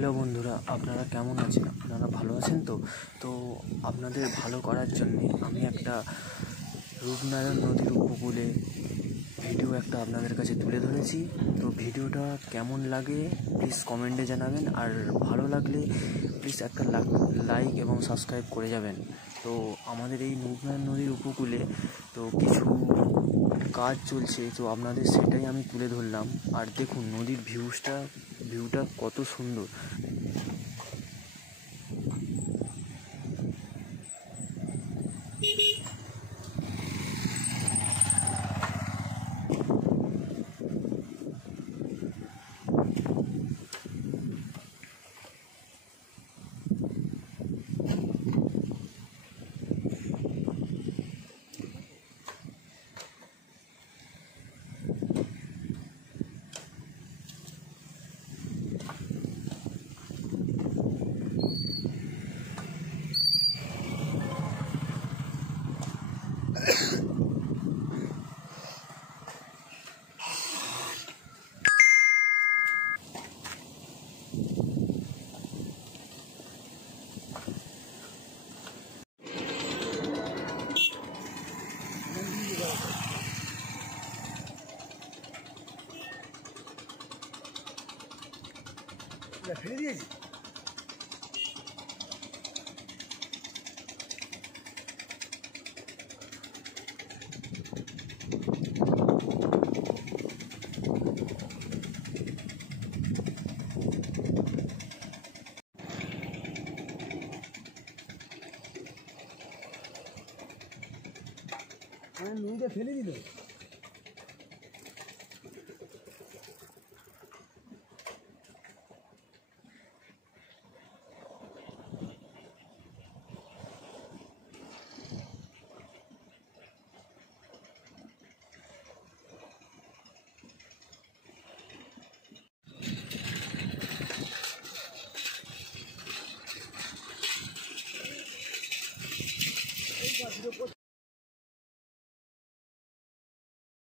Hello বন্ধুরা, আপনারা কেমন আছেন? আপনারা ভালো আছেন তো? তো আপনাদের ভালো করার জন্যে আমি একটা রূপনারায়ণ নদীর উপকূলে ভিডিও একটা আপনাদের কাছে তুলে ধরেছি। তো ভিডিওটা কেমন লাগে প্লিজ কমেন্টে জানাবেন, আর ভালো লাগলে প্লিজ একটা লাইক এবং সাবস্ক্রাইব করে যাবেন। তো আমাদের এই রূপনারায়ণ নদীর উপকূলে তো কিছু কাজ চলছে, তো আপনাদের সেটাই আমি তুলে ধরলাম। আর দেখুন নদীর ভিউটা কত সুন্দর। ফেলে দিয়েছি। নদীতে ফেলে দিল।